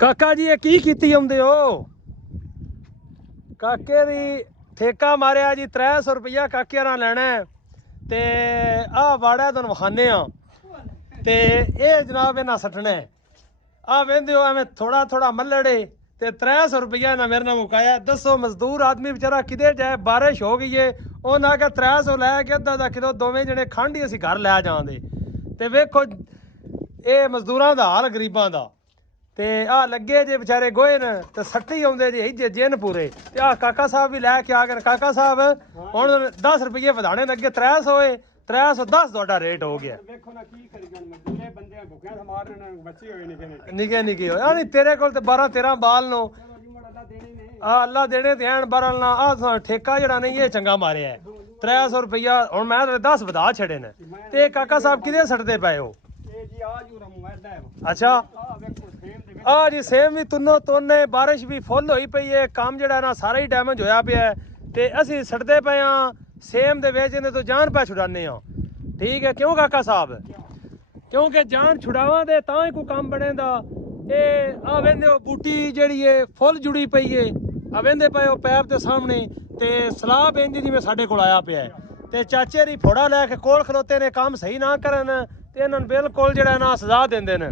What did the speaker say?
ਕਾਕਾ ਜੀ ਇਹ ਕੀ ਕੀਤੀ ਆਉਂਦੇ ਹੋ? ਕਾਕੇ ਦੀ ਠੇਕਾ ਮਾਰਿਆ ਜੀ 300 ਰੁਪਈਆ ਕਾਕੇ ਨਾਲ ਲੈਣਾ ਤੇ ਆਹ ਵਾੜਾ ਤੁਹਾਨੂੰ ਵਿਖਾਨੇ ਆ ਤੇ ਇਹ ਜਨਾਬ ਇਹਨਾਂ ਸੱਟਣਾ ਆ ਵੇਂਦੇ ਹੋ ਐਵੇਂ ਥੋੜਾ ਥੋੜਾ ਮੱਲੜੇ ਤੇ 300 ਰੁਪਈਆ ਇਹਨਾਂ ਮੇਰੇ ਨਾਲ ਮੁਕਾਇਆ। ਦੱਸੋ ਮਜ਼ਦੂਰ ਆਦਮੀ ਵਿਚਾਰਾ ਕਿਤੇ ਜਾਏ, ਬਾਰਿਸ਼ ਹੋ ਗਈ ਏ ਉਹਨਾਂ ਆਖਿਆ 300 ਲੈ ਕੇ ਅੱਧਾ ਕਿਲੋ ਦੋਵੇਂ ਜਣੇ ਖੰਡ ਹੀ ਅਸੀਂ ਘਰ ਲੈ ਜਾਂਦੇ। ਤੇ ਵੇਖੋ ਇਹ ਮਜ਼ਦੂਰਾਂ ਦਾ ਹਾਲ ਗਰੀਬਾਂ ਦਾ। ਤੇ ਆ ਲੱਗੇ ਜੇ ਵਿਚਾਰੇ ਗੋਏ ਨੇ ਤੇ ਸੱਟੀ ਆਉਂਦੇ ਜੇ ਇੱਜੇ ਜਿੰਨ ਪੂਰੇ। ਤੇ ਆ ਕਾਕਾ ਸਾਹਿਬ ਵੀ ਲੈ ਕੇ ਆ ਗਏ। ਕਾਕਾ ਸਾਹਿਬ ਹੁਣ 10 ਰੁਪਏ ਵਧਾਣੇ ਨੇ, ਅੱਗੇ 300 ਹੋਏ 310 ਤੁਹਾਡਾ ਰੇਟ ਹੋ ਗਿਆ। ਵੇਖੋ ਨਾ ਕੀ ਕਰੀ ਜਾਣ, ਮਜ਼ਦੂਰੇ ਬੰਦੇ ਭੁੱਖਿਆਂ ਸਮਾਰਨ ਬੱਚੇ ਹੋਏ ਨਿੱਕੇ ਹੋਏ। ਆ ਨਹੀਂ ਤੇਰੇ ਕੋਲ ਤੇ 12-13 ਬਾਲ ਨੂੰ ਆ ਅੱਲਾ ਦੇਣੇ ਤੇ ਐਨ ਬਰਲ ਨਾ ਆ ਠੇਕਾ ਜਿਹੜਾ ਨਹੀਂ ਇਹ ਚੰਗਾ ਮਾਰਿਆ 300 ਰੁਪਈਆ। ਹੁਣ ਮੈਂ 10 ਵਧਾ ਛੜੇ ਨੇ। ਤੇ ਕਾਕਾ ਸਾਹਿਬ ਕਿਹਦੇ ਸੱਟਦੇ ਪਏ ਹੋ? ਅੱਛਾ ਆ ਜੀ ਸੇਮ ਵੀ ਤੁੰਨੋ ਤੋਨੇ, ਬਾਰਿਸ਼ ਵੀ ਫੁੱਲ ਹੋਈ ਪਈ ਹੈ, ਕੰਮ ਜਿਹੜਾ ਨਾ ਸਾਰਾ ਹੀ ਡੈਮੇਜ ਹੋਇਆ ਪਿਆ ਤੇ ਅਸੀਂ ਸੜਦੇ ਪਏ ਆ ਸੇਮ ਦੇ ਵਿੱਚ ਇਹਨੇ ਤੋਂ ਜਾਨ ਪੈ ਛੁਡਾਨੇ ਆ। ਠੀਕ ਹੈ ਕਿਉਂ ਕਾਕਾ ਸਾਹਿਬ? ਕਿਉਂਕਿ ਜਾਨ ਛੁਡਾਵਾਂ ਦੇ ਤਾਂ ਹੀ ਕੋਈ ਕੰਮ ਬਣੇਗਾ। ਇਹ ਆ ਵੇਂਦੇ ਹੋ ਬੂਟੀ ਜਿਹੜੀ ਏ ਫੁੱਲ ਜੁੜੀ ਪਈ ਏ, ਆ ਵੇਂਦੇ ਪਏ ਹੋ ਪੈਪ ਦੇ ਸਾਹਮਣੇ ਤੇ ਸਲਾਬ ਇੰਜ ਜਿਵੇਂ ਸਾਡੇ ਕੋਲ ਆਇਆ ਪਿਆ ਤੇ ਚਾਚੇ ਦੀ ਫੋੜਾ ਲੈ ਕੇ ਕੋਲ ਖਲੋਤੇ ਨੇ, ਕੰਮ ਸਹੀ ਨਾ ਕਰਨ ਤੇ ਇਹਨਾਂ ਨੂੰ ਬਿਲਕੁਲ ਜਿਹੜਾ ਨਾ ਸਜ਼ਾ ਦਿੰਦੇ ਨੇ।